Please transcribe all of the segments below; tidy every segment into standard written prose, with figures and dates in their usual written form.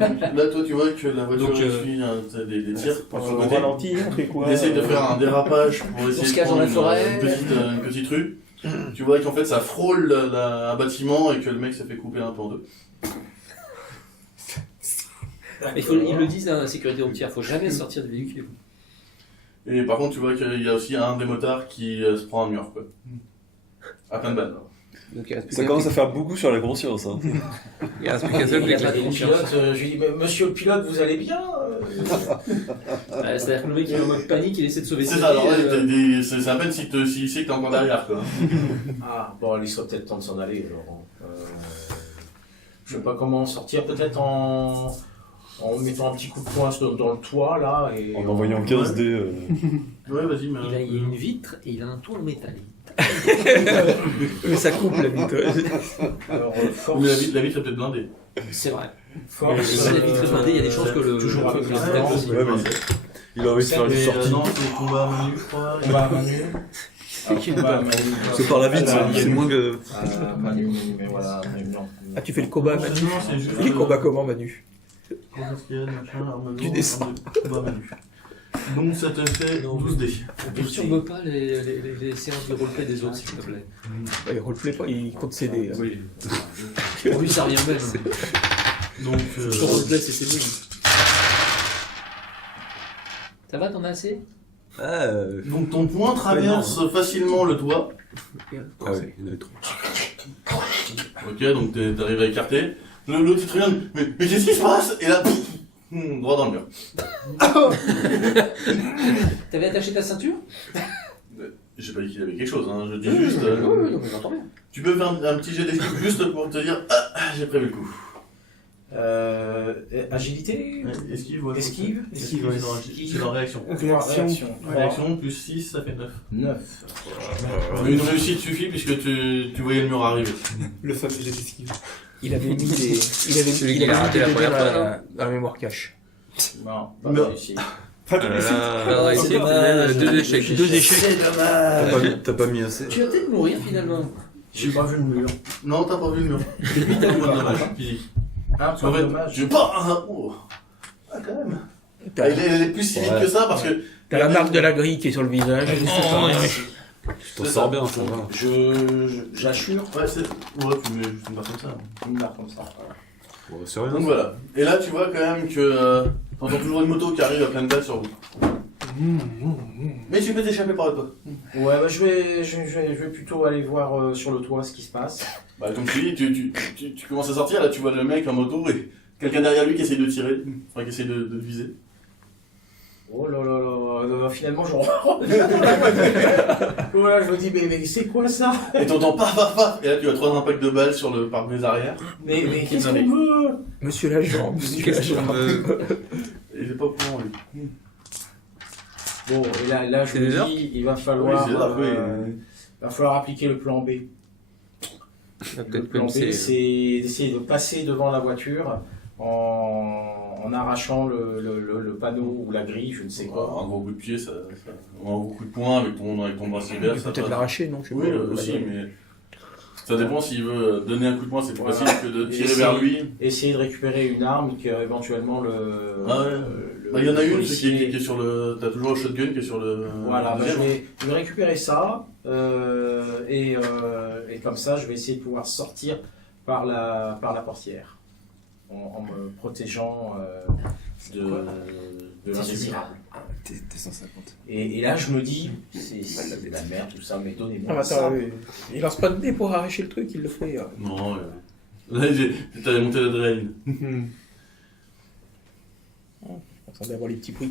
là, toi, tu vois que la voiture Donc, suit des tirs. On ralentit, on fait quoi? Il essaye de faire un dérapage pour essayer se de cache dans prendre la forêt. une petite rue. Tu vois qu'en fait, ça frôle un bâtiment et que le mec s'est fait couper un peu en deux. Ils le disent dans la sécurité routière, il ne faut jamais sortir du véhicule. Et par contre, tu vois qu'il y a aussi un des motards qui se prend un mur, quoi. À plein de balles. Donc, il reste plus Ça qu'un- commence à faire beaucoup sur la conscience. Hein. il reste plus qu'un seul Il y a qui a pas de de confiance. pilote, je lui dis, monsieur le pilote, vous allez bien C'est-à-dire que le mec il est en mode panique, il essaie de sauver C'est sa ça, vie, alors là, c'est à peine s'il sait que t'es encore derrière, quoi. Ah, bon, il serait peut-être temps de s'en aller, alors. Je sais pas comment sortir, peut-être en mettant un petit coup de poing dans le toit, là, et... En envoyant 15 dés. Ouais, vas-y, mais... Il y a une vitre et il a un tour en métal. Mais ça coupe la vitre. Alors, force... Mais la vitre est peut-être blindée. C'est vrai. Force... Si la vitre est blindée, il y a des chances que le... Toujours que avec le- la le- force. Ouais, mais il a envie de faire une Mais sortie. non, c'est combat à main nue, je crois. Combat à main nue. Alors, combat à main nue. C'est par la vitre, c'est moins que. Main nue, mais voilà, mais non. Ah, tu fais le combat, Non, Manu? c'est juste... Les combats comment, Manu? Cascade, machin, arme Tu lourde, descends. combat à main nue. Donc ça te fait Non. 12 dés. Ne perturbe pas les séances de roleplay des autres, s'il te plaît. Il roleplay pas, il compte ses dés. hein. Oui. Pour lui, ça revient même. Donc... Ton roleplay, c'est lui. Ça va, t'en as assez? Ah, Donc ton poing traverse facilement le toit. ah ouais, il y en avait trop. Ok, donc t'arrives à écarter. L'autre il te regarde, mais qu'est-ce qui se passe? Et là, droit dans le mur. T'avais attaché ta ceinture? J'ai pas dit qu'il y avait quelque chose, hein. Je dis juste... Oui, non, mais j'entends bien. Tu peux faire un petit jet d'esquive juste pour te dire j'ai prévu le coup. Agilité Esquive, ouais. Esquive Esquive, ouais, c'est dans réaction. Réaction. Réaction plus 6, ça fait 9. 9. Mais une réussite suffit puisque tu voyais le mur arriver. Le fameux jet d'esquive. Il avait mis des, Celui il qui avait a mis raté des la dés première dans fois, la, dans la mémoire cache. Non, pas Non. réussi. Pas de réussite. Alors, c'est c'est dommage. 2 échecs. 2 échecs. C'est dommage. T'as pas mis assez. Tu vas peut-être mourir finalement. J'ai pas vu le mur. Non, t'as pas vu le mur. C'est 8 à dommage physique. Ah, Parce qu'en fait, tu pas. Oh. Ah, quand même. Ah, T'as il est plus civique que ça parce que. t'as la marque de la grille qui est sur le visage. Tu t'en sors bien, ça va. J'assure. Ouais, tu mets juste une barre comme ça. Une barre comme ça. Ouais, c'est rien. Donc voilà. Et là, tu vois quand même que. T'entends toujours une moto qui arrive à pleine balle sur vous. Mais tu peux t'échapper par le toit. Ouais, bah je vais plutôt aller voir sur le toit ce qui se passe. Bah, comme tu dis, tu commences à sortir, là tu vois le mec en moto et quelqu'un derrière lui qui essaie de tirer, enfin qui essaie de viser. Oh là là là, finalement je rentre. Voilà, je me dis, mais c'est quoi ça? Et t'entends paf, et là tu as 3 impacts de balles sur le pare-brise arrière. Mais qu'est-ce qu'on veut? Monsieur l'agent, monsieur l'agent. Et il est pas au courant lui. Bon, et là je C'est me des heures dis, il va falloir, Oui, c'est là, oui. va falloir appliquer le plan B. Le Peut-être plan comme B, c'est. c'est d'essayer de passer devant la voiture en arrachant le panneau ou la grille, je ne sais quoi. Un gros coup de pied, ou un gros coup de poing avec ton bracelet vert, Il ça peut peut-être passe. l'arracher, non? Je sais Oui, pas. aussi, mais ça dépend s'il veut donner un coup de poing, c'est plus Voilà. facile que de tirer Et vers si- lui. Essayer de récupérer une arme que éventuellement Ah ouais. le Bah, il y en a une policier- qui est sur le. T'as toujours le shotgun qui est sur le. Voilà, bah, deuxième. je vais récupérer ça et comme ça, je vais essayer de pouvoir sortir par la portière en me protégeant de l'indésirable. T'es 150. Et là, je me dis, c'est de la merde tout ça, mais Ah, donnez-moi mais ça. attends, il lance pas de dés pour arracher le truc, il le fait. Non, là, t'as monté l'adrénaline. On semble avoir les petits bruits.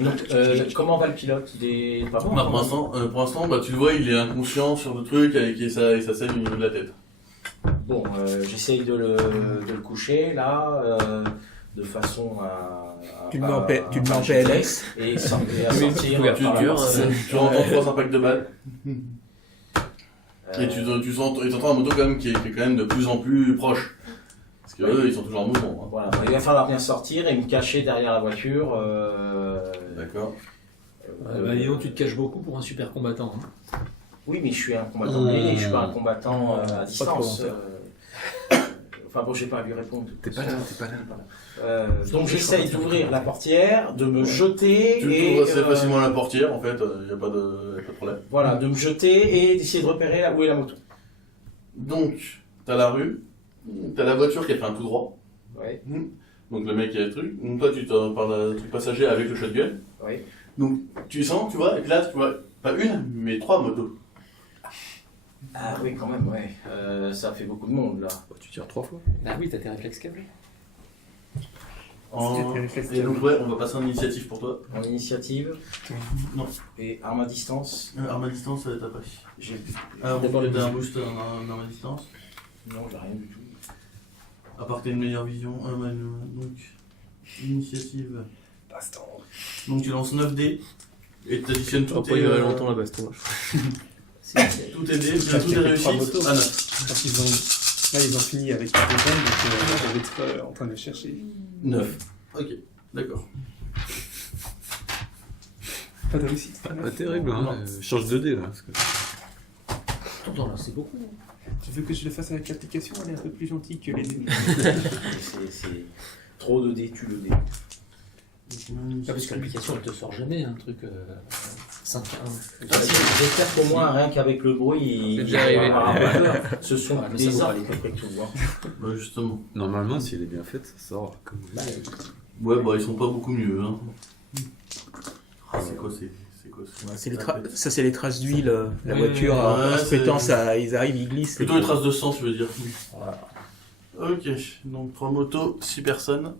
Donc, comment va le pilote? Il est pas bon? Bah, pour l'instant, bah, tu le vois, il est inconscient sur le truc et ça saigne au niveau de la tête. Bon, j'essaye de le coucher là, de façon à Tu le mets en PLS. et à sortir Oui, par la couverture, portière. Tu entends 3 impacts de balles et tu entends un moto quand même qui est quand même de plus en plus proche. Parce que eux, ils sont toujours en mouvement. Hein. Voilà, il va falloir bien sortir et me cacher derrière la voiture. D'accord. Bah, Léon, tu te caches beaucoup pour un super combattant. Hein. Oui, mais je suis un combattant mêlé, je suis pas un combattant à distance. volontaire. Enfin bon, j'ai pas à lui répondre. T'es pas là. Donc j'essaye d'ouvrir la portière, de me jeter Tu et ouvres assez facilement la portière, en fait, y a pas de problème. voilà, de me jeter et d'essayer de repérer là où est la moto. Donc, t'as la rue, t'as la voiture qui a fait un tout droit. Ouais, Donc le mec il a le truc. Donc toi tu t'en parles à truc passager avec le shotgun. ouais. Donc tu sens, tu vois, et puis là tu vois pas une, mais 3 motos. Ah oui, quand même, ouais. Ça fait beaucoup de monde là. Bah, tu tires 3 fois. Bah oui, t'as tes réflexes câblés. Et donc ouais, on va passer en initiative pour toi. En initiative. Non. Et arme à distance. Arme à distance, t'as pas. J'ai Ah, d'abord t'as un boost en arme à distance. non, j'ai rien du tout. À part que t'as une meilleure vision. Donc, initiative. Donc tu lances 9 dés. Et t'additionnes Ça tout va pas tes... durer longtemps la baston. Tous tes dés, tu as toutes tes réussites à 9. Parce qu'ils ont... Là, ils ont fini avec la deuxième, donc je vais être en train de chercher. 9. Ok, d'accord. Pas de réussite. Pas terrible, hein. Change de dé là. Parce que... Attends, là, c'est beaucoup. Tu veux que je le fasse avec l'application? Elle est un peu plus gentille que les dés. C'est trop de dés, tu le dé. Ah, parce que l'application, elle te sort jamais un truc 5-1. J'espère qu'au moins, rien qu'avec le bruit, C'est déjà arrivé. Ce sont Ah, mais ça des vaut pas arbres les peines. après tout. Hein. Bah justement. Normalement, si elle est bien faite, ça sort comme. Ouais, bah ils sont pas beaucoup mieux. Hein. Ah, c'est quoi C'est ça, c'est les traces d'huile. La Oui, voiture, oui, en ouais, se pétant, ça, ils arrivent, ils glissent. Plutôt les traces de sang, tu veux dire. Voilà. Ok, donc 3 motos, 6 personnes.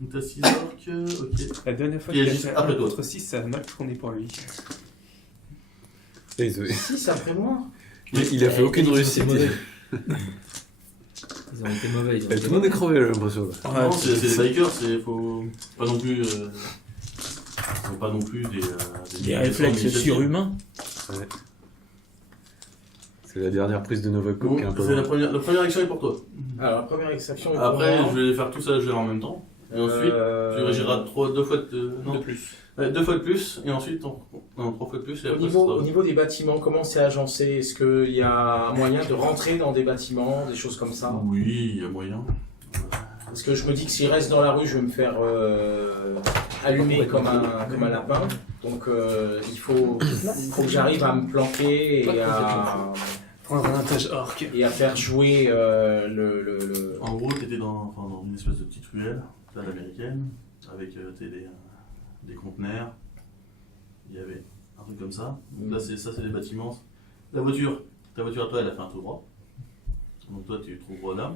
Donc t'as 6 orques, ok. La dernière fois Il y a qu'il a juste fait après 1 toi. contre 6, ça a mal tourné pour lui. Désolé. Si, ça ferait moins. Il a fait aucune réussite. mauvais. Ils ont été mauvais. Ils ont Tout été le monde est mauvais. crevé, j'ai l'impression. Là. Ouais, Non, c'est des bikers, faut pas non plus. Faut pas non plus des réflexes surhumains. Ouais. C'est la dernière prise de Novaco Donc, qui est un peu. c'est la première action est pour toi. Alors, la première extraction est pour Après, moi. je vais les faire tous à gérer en même temps. Et ensuite, tu réagiras 2 fois de plus. 2 fois de plus, et ensuite, 3 fois de plus, et Au après, niveau, ça au sera- niveau des bâtiments, comment c'est agencé? Est-ce qu'il y a un moyen de rentrer dans des bâtiments, des choses comme ça? Oui, il y a moyen. Parce que je me dis que si je reste dans la rue, je vais me faire allumer comme un lapin. Donc il faut que j'arrive à me planquer Prendre un avantage orc. et à faire jouer le... En gros, t'étais dans une espèce de petite ruelle, là, l'américaine, avec des conteneurs. Il y avait un truc comme ça. Donc là, c'est des bâtiments. Ta voiture à toi, elle a fait un tout droit. Donc toi, tu trouves là.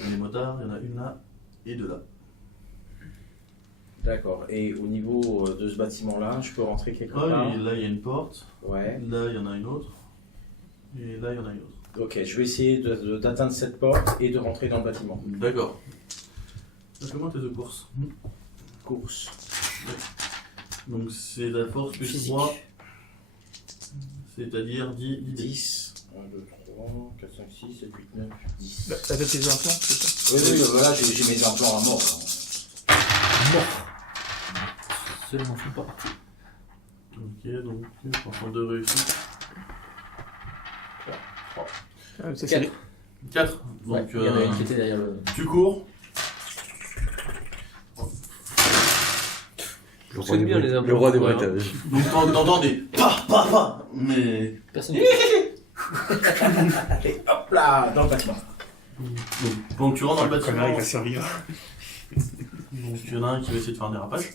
Et les motards, il y en a une là et 2 là. D'accord. Et au niveau de ce bâtiment-là, je peux rentrer quelque part? Ah, et là, il y a une porte. Ouais. Là, il y en a une autre. Et là, il y en a une autre. Ok, je vais essayer d'atteindre cette porte et de rentrer dans le bâtiment. D'accord. Comment tes 2 courses? Course. Donc c'est la force plus Physique. 3. C'est-à-dire 10. 10. 1, 2, 3, 4, 5, 6, 7, 8, 9, 10. T'as fait tes implants, c'est ça? Oui, voilà, j'ai mes implants à mort. Ceux-là n'en font pas partie. Ok, donc 2 réussites. Ah, ça, c'est Quatre. les- 4. Ouais, Donc il y en a une qui était derrière le. tu cours. Le C'est bien, les le roi des implants, bruitages. Donc t'entends des pa. Mais. Personne. Et hop là, dans le bâtiment. Donc tu rentres dans le Le connard, il bâtiment. va survivre. Donc il y en a un qui va essayer de faire un dérapage.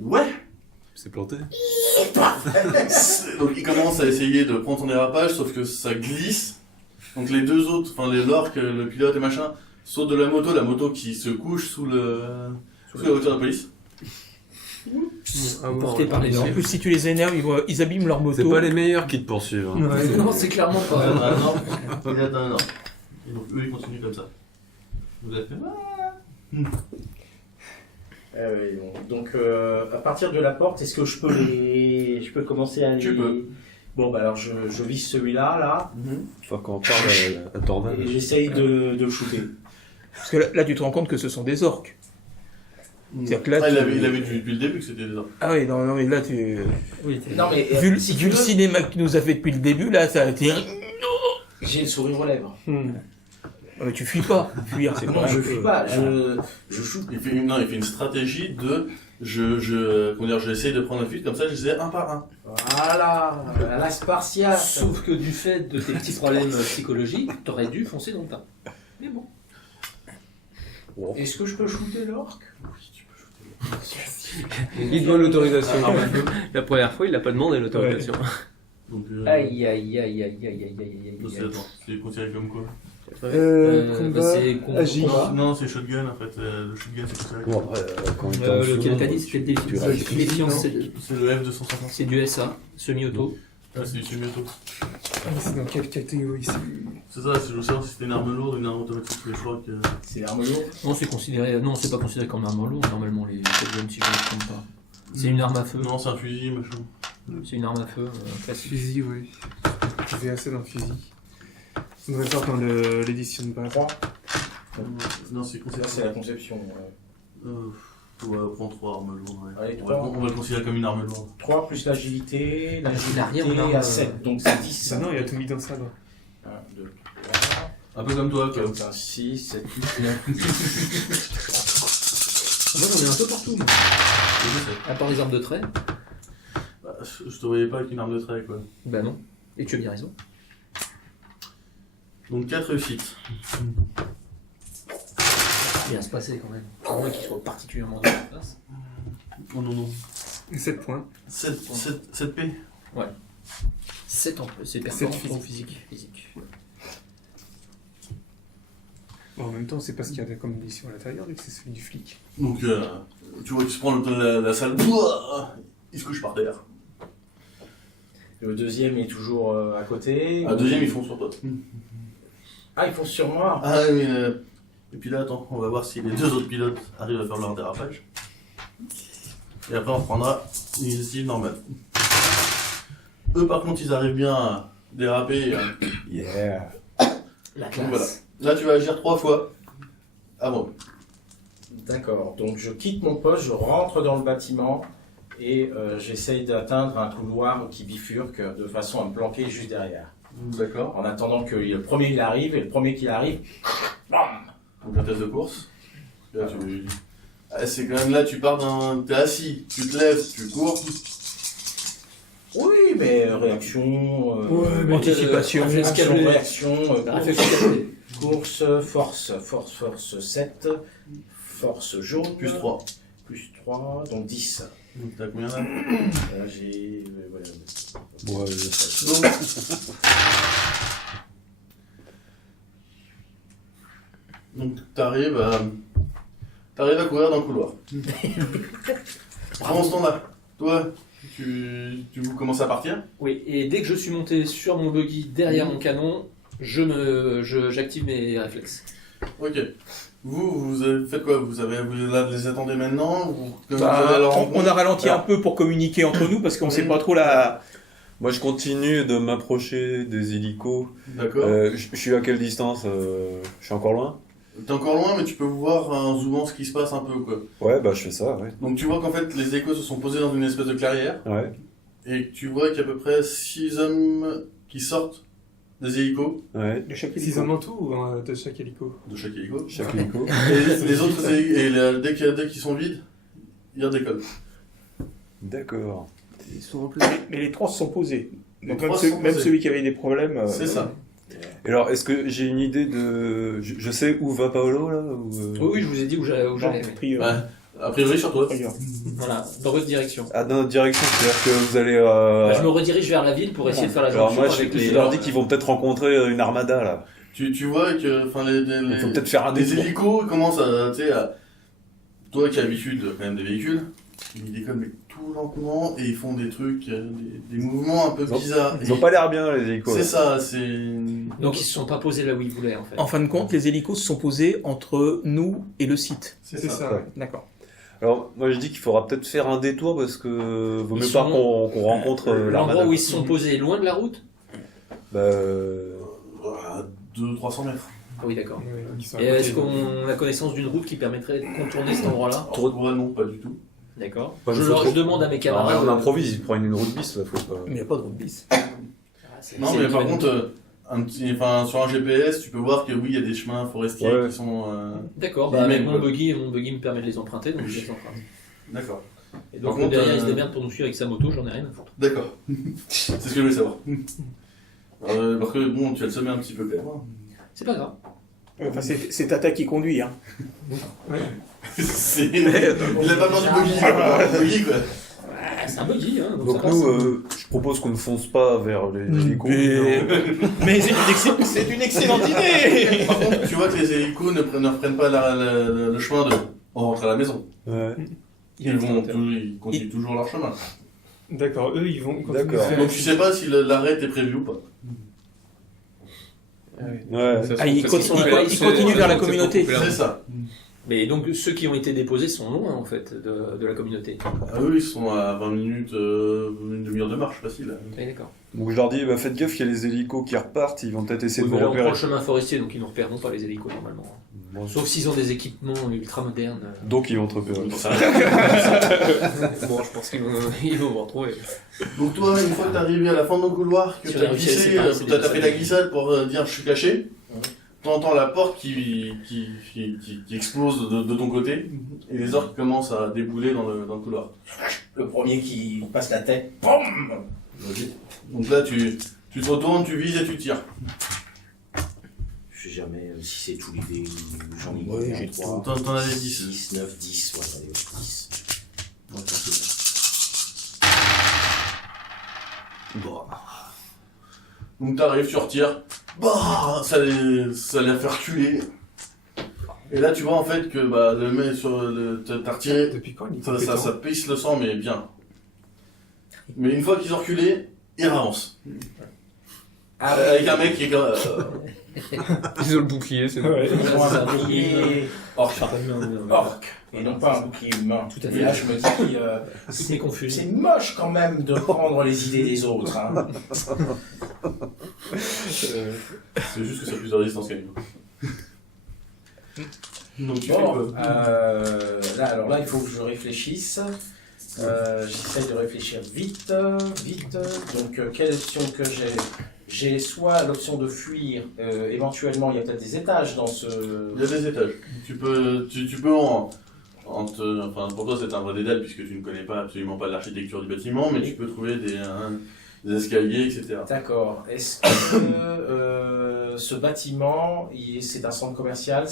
Ouais. C'est planté. Donc il commence à essayer de prendre son dérapage, sauf que ça glisse. Donc les 2 autres, enfin les l'orque, le pilote et machin, sautent de la moto qui se couche sous la voiture de la police. Porté par les En plus, si tu les énerves, ils abîment leur moto. C'est pas les meilleurs qui te poursuivent. Hein. Ouais. Non, c'est clairement pas. Il attend un an. Et donc eux ils continuent comme ça. Vous avez fait Donc à partir de la porte, est-ce que je peux commencer à Tu peux. Bon bah alors je vise celui-là là Faut qu'on parle à Torval. et j'essaye de le shooter. Parce que là, tu te rends compte que ce sont des orques. C'est-à-dire que là, Ah, tu- il avait dit depuis le début que c'était des orques. Ah oui, non, mais là, tu... Oui, Non mais Vu, si vu tu le veux, cinéma que tu nous as fait depuis le début, là, ça a été... J'ai le sourire aux lèvres. Ah, mais tu fuis pas. Fuir, c'est Non, pas je fuis pas, je joue. Il fait une stratégie de comment dire, j'essaye de prendre la fuite, comme ça je les ai un par un. Voilà, à la Spartiate. Sauf que du fait de tes petits problèmes psychologiques, t'aurais dû foncer dans le tas. Mais bon. Est-ce que je peux shooter l'orque? Il demande l'autorisation. La première fois, il n'a pas demandé l'autorisation. Donc, Aïe, aïe, aïe, aïe, aïe, aïe, aïe, aïe, donc, aïe. attends, c'est considéré comme quoi? Combat, c'est agile. Non, c'est shotgun en fait. Le shotgun c'est considéré Bon, comme. après, quand il t'en lequel fout, t'as dit, c'était le défi. tu restes. Défiance, C'est le F250. c'est du SA, semi-auto. Ah, c'est du semi-auto. Ah, mais c'est dans quelle catégorie C'est ça, je veux savoir si c'était une arme lourde ou une arme automatique. Je crois que. C'est l'arme lourde. Non, c'est pas considéré comme arme lourde, normalement, les shotguns, si je ne me trompe pas. C'est une arme à feu. Non, c'est un fusil, machin. C'est une arme à feu classique. Fusil, oui. Je vais assez dans le fusil. On devrait faire dans l'édition de base. 3. Non, c'est Ça, considéré. c'est la conception. Ouais. Ouais, prends 3 armes lourdes. Ouais. Allez, On va 3. on va le considérer comme une arme lourde. 3 plus l'agilité. Il a rien en arme, à 7, donc c'est 10. Ah non, il a tout mis dans ça, là. 1, 2, 3, Un peu comme toi, quoi. 4, 5, 6, 7, 8, 9. Moi, j'en ai un peu partout, moi. Je sais. À part les armes de trait. Bah, je te voyais pas avec une arme de trait, quoi. Bah non. Et tu as bien raison. Donc 4 réussites. Bien se passer quand même. Pour moi qui soit particulièrement dans la place. Oh non, non. 7 points. 7 P. 7 en plus, c'est performant Sept pour physique. Bon, en même temps, c'est pas ce qu'il y a comme munition à l'intérieur, vu que c'est celui du flic. Donc, tu vois qu'il se prend la salle. Ouah, il se couche par terre. Le deuxième est toujours à côté. Ah, deuxième, ils font sur toi. Ah, ils font sur moi. Ah oui, et puis là, attends, on va voir si les deux autres pilotes arrivent à faire leur dérapage. Et après, on reprendra une initiative normale. Eux, par contre, ils arrivent bien à déraper. Yeah. La Donc voilà. classe. Là, tu vas agir 3 fois. Ah bon. D'accord, donc je quitte mon poste, je rentre dans le bâtiment et j'essaye d'atteindre un couloir qui bifurque de façon à me planquer juste derrière. D'accord. En attendant que le premier il arrive, et le premier qui arrive, bam. Donc, un test de course. Là, ah, c'est quand même là, tu pars d'un. T'es assis, tu te lèves, tu cours. Oui, mais réaction, Anticipation. réaction, Réflexion. course, force 7, force jaune. Plus 3. Plus 3, donc 10. Donc, t'as combien là? Là, j'ai. Voilà. Ouais, Donc t'arrives à courir dans le couloir. Pendant ce temps-là, toi, tu commences à partir. Oui, et dès que je suis monté sur mon buggy derrière mon canon, j'active mes réflexes. Ok. Vous avez fait quoi? Vous les attendez maintenant ou comme Bah, vous allez à leur rencontre? on a ralenti un peu pour communiquer entre nous parce qu'on sait pas trop la. Moi, je continue de m'approcher des hélicos. D'accord. Je suis à quelle distance Je suis encore loin? T'es encore loin, mais tu peux voir en zoomant ce qui se passe un peu, quoi. Ouais, bah je fais ça, ouais. Donc tu vois qu'en fait, les échos se sont posés dans une espèce de clairière, Ouais. et que tu vois qu'il y a à peu près 6 hommes qui sortent des hélicos, Ouais. De chaque 6 hommes en tout ou de chaque hélico? de chaque hélico. Chaque hélico. Et les autres, dès qu'ils sont vides, ils redécollent. D'accord. Mais les trois se sont posés. Donc Les même, trois se sont même posés. celui qui avait des problèmes. C'est ça. Et alors, est-ce que j'ai une idée de... Je sais où va Paolo, là ou, Oui, je vous ai dit où j'allais. Pris, Ouais. A priori sur toi. ailleurs. Voilà, dans votre direction. Ah, dans notre direction, c'est-à-dire que vous allez... Je me redirige vers la ville pour essayer de faire la Alors jonction moi, avec je les... leur dis qu'ils vont peut-être rencontrer une armada, là. Tu vois que Il faut peut-être faire un les détour. hélicos commencent à, tu sais, toi qui as l'habitude quand même des véhicules, ils décollent mais tout lentement et ils font des trucs, des mouvements un peu bizarres. Ils ont pas l'air bien, les hélicos. C'est là. ça, c'est... Donc ils se sont pas posés là où ils voulaient en fait. En fin de compte, les hélicos se sont posés entre nous et le site. C'est C'est ça. ça. Ouais. D'accord. Alors, moi, je dis qu'il faudra peut-être faire un détour parce que vaut Ils mieux sont- pas qu'on rencontre l'armada. L'endroit où ils se sont posés, loin de la route? Bah, À 200-300 mètres. Ah oui, d'accord. Ouais, ils sont à Et côté. est-ce qu'on a connaissance d'une route qui permettrait de contourner cet endroit-là? Ouais, non, pas du tout. D'accord. Pas Je, de leur- photo. je demande à mes alors, camarades... on improvise, ils prennent une route bis, là, faut pas... Mais il n'y a pas de route bis. Non, mais par contre, sur un GPS, tu peux voir que oui, il y a des chemins forestiers Ouais. qui sont. D'accord, Les bah, avec mêmes, mon quoi. buggy me permet de les emprunter, donc je les emprunte. D'accord. Et Par donc contre, derrière, il se démerde pour nous suivre avec sa moto, j'en ai rien à foutre. D'accord. C'est ce que je voulais savoir. Parce que bon, tu as le sommet un petit peu clair. C'est pas grave. Enfin, c'est Tata qui conduit, hein. Il a pas besoin du buggy, quoi. Le buggy, quoi. Ouais, c'est un buggy, hein, donc Donc ça passe. nous, je propose qu'on ne fonce pas vers les hélicos. Mais c'est une excellente idée. Par contre, tu vois que les hélicos ne reprennent pas le chemin de on rentre à la maison. Ouais. Ils continuent toujours leur chemin. D'accord, eux ils vont continuer de D'accord. faire- Donc tu sais pas si l'arrêt est prévu ou pas. Ouais. Ah, il continue vers la communauté. C'est ça. Mais donc ceux qui ont été déposés sont loin en fait de la communauté. Ah oui, ils sont à 20 minutes, une demi-heure de marche facile. Oui, d'accord. Donc je leur dis, bah, faites gaffe, il y a les hélicos qui repartent, ils vont peut-être essayer Oui, de mais vous là, on prend repérer. le chemin forestier, donc ils nous repèrent pas les hélicos normalement. Bon, Sauf s'ils ont des équipements ultra modernes. donc ils vont te repérer. Bon, je pense qu'ils vont vous retrouver. Donc toi, une fois que t'es arrivé à la fin de ton couloir, que Si on t'as a réussi à glissé, séparer, c'est t'as déjà fait ça. la glissade pour dire je suis caché, t'entends la porte qui explose de ton côté, et les orques commencent à débouler dans le couloir. Le premier qui passe la tête, POM Vas-y. Donc là, tu te retournes, tu vises et tu tires. Je sais jamais si c'est tous les dés, j'en ai Ouais, j'ai 3, T'en avais 10. 6, 9, 10, ouais, allez, 10. Ouais, c'est bon. Donc t'arrives, tu retires, bah, ça les a fait reculer. Et là tu vois en fait que bah, le mec t'as retiré, Depuis quand il est ça compétent pisse le sang mais bien. Mais une fois qu'ils ont reculé, ils avancent. Avec un mec qui est comme... Ils ont le bouclier, c'est bon. Ouais. Ils ont un bouclier orc, Orc. et non pas un bouclier humain. Tout à Et fait. là je me dis, Toutes mes confusions. c'est moche quand même de prendre les idées des autres. Hein. C'est juste que ça a plus de résistance qu'à nous. Donc tu fais Bon, quoi alors là, il faut que je réfléchisse. J'essaye de réfléchir vite. Donc, quelle option que j'ai? J'ai soit l'option de fuir. Éventuellement, il y a peut-être des étages dans ce. Il y a des étages. Tu peux enfin pour toi c'est un vrai dédale puisque tu ne connais pas absolument pas l'architecture du bâtiment, mais tu peux trouver des escaliers, etc. D'accord. Est-ce que ce bâtiment, c'est un centre commercial?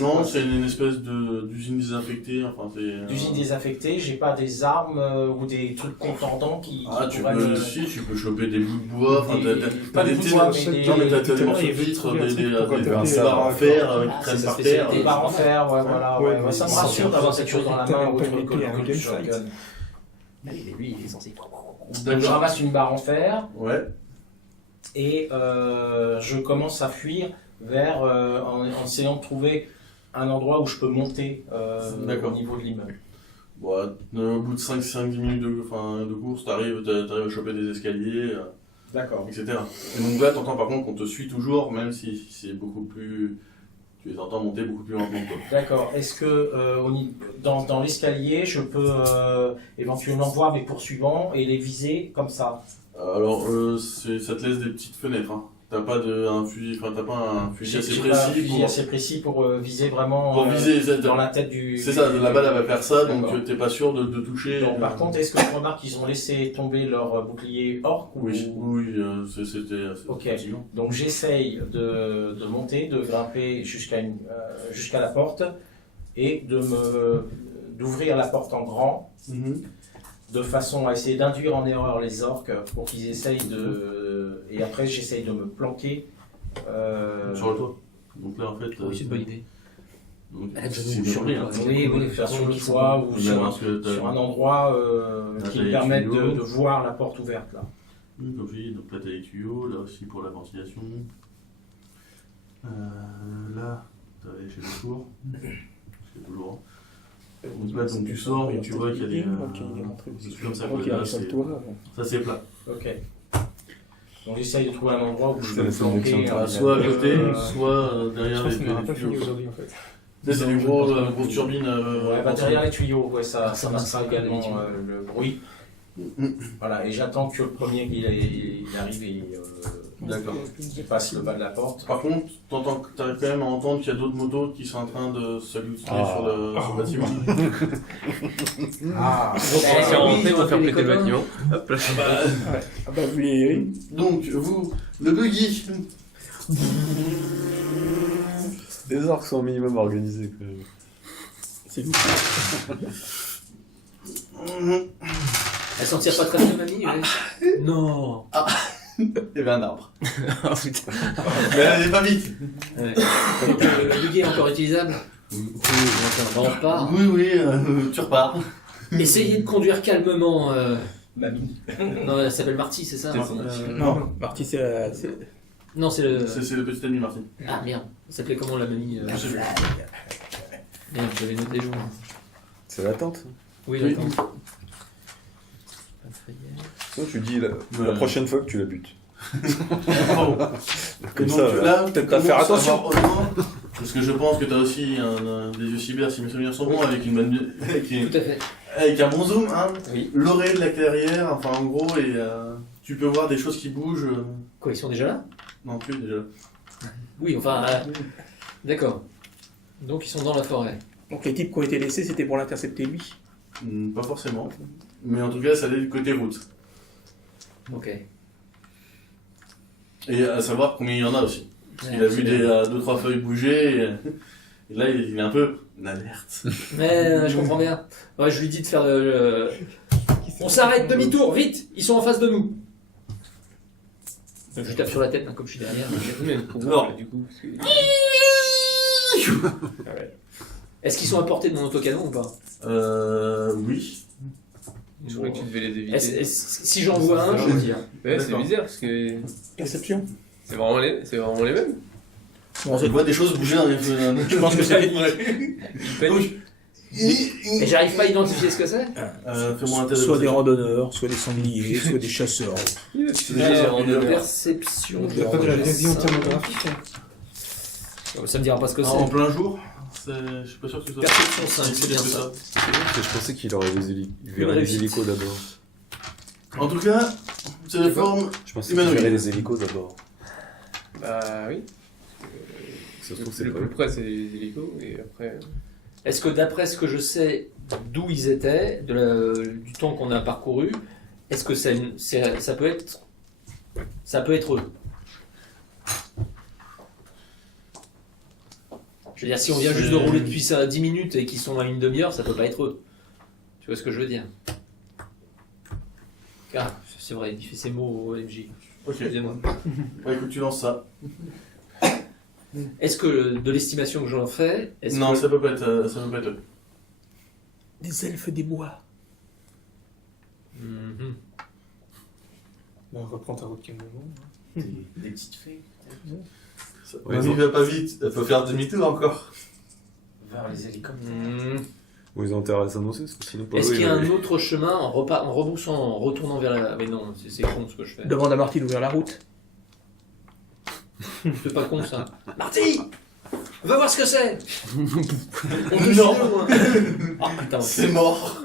Non, quoi c'est une espèce d'usine désinfectée. Enfin, c'est. D'usine désinfectée. J'ai pas des armes ou des trucs contendants qui. Ah, qui tu pourraient peux, me- si, tu peux choper des bouts de bois. Enfin, Pas des bouts de bois, mais des- Non, mais t'as tout à des l'heure, morceaux il de veut vitres, trouver un truc pour des attaquer ça. barres en fer qui Ah, traînent c'est par sa terre. spécialité. Des barres en fer, ouais, voilà. Ouais, Ouais, mais ça me sans- rassure d'avoir quelque chose dans la main autre T'as que pas le gunfight. shotgun. Lui, il est censé. Donc je ramasse une barre en fer Ouais. et je commence à fuir vers en essayant de trouver un endroit où je peux monter au D'accord. niveau de l'immeuble. Bon, au bout de 5-10 minutes de course, t'arrives à choper des escaliers, D'accord. etc. Et donc là, t'entends par contre qu'on te suit toujours, même si c'est beaucoup plus. Tu les entends monter beaucoup plus lentement que toi. D'accord. Est-ce que dans l'escalier, je peux éventuellement voir mes poursuivants et les viser comme ça? Alors, ça te laisse des petites fenêtres. Hein. T'as pas un fusil assez J'ai pas un précis fusil assez précis pour viser vraiment pour viser. dans la tête du. C'est ça, la balle elle va faire ça, donc D'accord. t'es pas sûr de toucher. Donc, par contre, est-ce que je remarque qu'ils ont laissé tomber leur bouclier orc ou... oui, c'était. Ok. effectivement. Donc j'essaye de monter, de grimper jusqu'à la porte et d'ouvrir la porte en grand de façon à essayer d'induire en erreur les orques pour qu'ils essayent et après j'essaye de me planquer Sur le toit. Donc là en fait. Oui, c'est une bonne idée. Donc, Elle a déjà c'est vu sur rien. oui, faire sur le toit ou sur un endroit qui me permette de voir la porte ouverte là. Comme je dis, donc là t'as les tuyaux, là aussi pour la ventilation. Là, t'as les chez le four. C'est toujours. Donc là, donc tu sors et tu vois qu'il y a des. C'est comme ça que là, ça c'est plat. Ok. Donc j'essaye de trouver un endroit où je C'est peux la me planquer. sélection. Soit à côté, soit Je derrière pense les qu'on n'aura pas fini tuyaux. aujourd'hui en fait. Là, c'est des grosses turbines. Ouais, bah derrière les tuyaux, ouais, ça massera également le bruit. Voilà, et j'attends que le premier il arrive et D'accord. qui passe le bas de la porte. Par contre, t'arrives quand même à entendre qu'il y a d'autres motos qui sont en train de s'agglutiner sur le bâtiment. Ah, On va faire rentrer, on va faire péter le bâtiment. Hop là. Ah bah, vous les... Donc, vous, le buggy. Les orques sont au minimum organisés. Quand même. C'est vous. Elle s'en tire pas très bien, mamie. Non. Il y avait un arbre. Oh, putain. Mais elle n'est pas vite. Ouais. Donc, le buggy est encore utilisable. Oui, On repart. oui, tu repars. Essayez de conduire calmement. mamie. Non, elle s'appelle Marty, c'est ça Non, Marty, c'est... Non, c'est le. C'est le petit ami Martin. Ah merde. Elle s'appelait comment la mamie Je sais plus. Merde, j'avais noté jour. C'est la tente. Oui, Oui. d'accord. Sinon, tu dis la prochaine fois que tu la butes. Bon. Comme Donc, ça, là, peut-être pas faire commence à attention. avoir autant, parce que je pense que tu as aussi des yeux cyber, si mes souvenirs sont bons, avec une bonne, Tout à fait. avec un bon zoom, hein. Oui. L'oreille de la clairière, enfin en gros, et tu peux voir des choses qui bougent. Quoi, ils sont déjà là Non plus déjà. Oui, enfin. D'accord. Donc ils sont dans la forêt. Donc les types qui ont été laissés, c'était pour l'intercepter lui. Pas forcément. Mais en tout cas, ça allait du côté route. Ok. Et à savoir combien il y en a aussi. Parce qu'il a vu des 2-3 feuilles bouger, et là il est un peu en alerte. Mais je comprends bien. Ouais, je lui dis de faire le. On s'arrête, demi-tour, vite. Ils sont en face de nous. Donc, je tape sur la tête, hein, comme je suis derrière. Mais pour Non. moi, du coup, parce que... Est-ce qu'ils sont à portée de mon autocanon ou pas Oui. Je croyais que tu devais les éviter. Si j'en vois un, je le tire. Ouais, c'est D'accord. bizarre parce que Exception. c'est vraiment les mêmes. Bon, Je vois des choses bouger dans les feux. je pense que c'est... Ils pètent. Oui. Et j'arrive pas à identifier ce que c'est. Fais-moi un test de Soit des perception. randonneurs, soit des sangliers, soit des chasseurs. C'est des choses Alors, qui de viennent. perception. Il n'y a pas de la vision thermographique. Ça me dira pas ce que En c'est. plein jour, je suis pas sûr que ce soit Perception 5, si c'est bien que ça. Je pensais qu'il aurait il verrait les réussite. hélicos d'abord. En tout cas, c'est des formes. Je pensais qu'il Humanoïde. verrait les hélicos d'abord. Bah oui. Ça se trouve, c'est Le pas plus eux. près, c'est les hélicos. Et après. Est-ce que d'après ce que je sais d'où ils étaient, du temps qu'on a parcouru, est-ce que ça peut être eux? Je veux dire, si on vient juste de rouler depuis ça 10 minutes et qu'ils sont à une demi-heure, ça peut pas être eux. Tu vois ce que je veux dire? Ah, c'est vrai, il fait ses mots au MJ. Ok. Excusez-moi. Bah écoute, tu lances ça. Est-ce que de l'estimation que j'en fais, est-ce Non, que... ça peut pas être eux. Des elfes des bois. Mhm. Bah, reprends ta route calmement. Des petites fées, Ouais, Mamie va pas vite, elle peut faire demi-tour encore. vers les hélicoptères. Mhm. Ou ils ont intérêt à s'annoncer, parce que sinon pas Est-ce eux, qu'il y a ils- un autre chemin en rebroussant, en retournant vers la... Mais non, c'est con ce que je fais. Demande à Marty d'ouvrir la route. C'est pas con ça. Marty, va voir ce que c'est. On Non. Oh putain. C'est mort.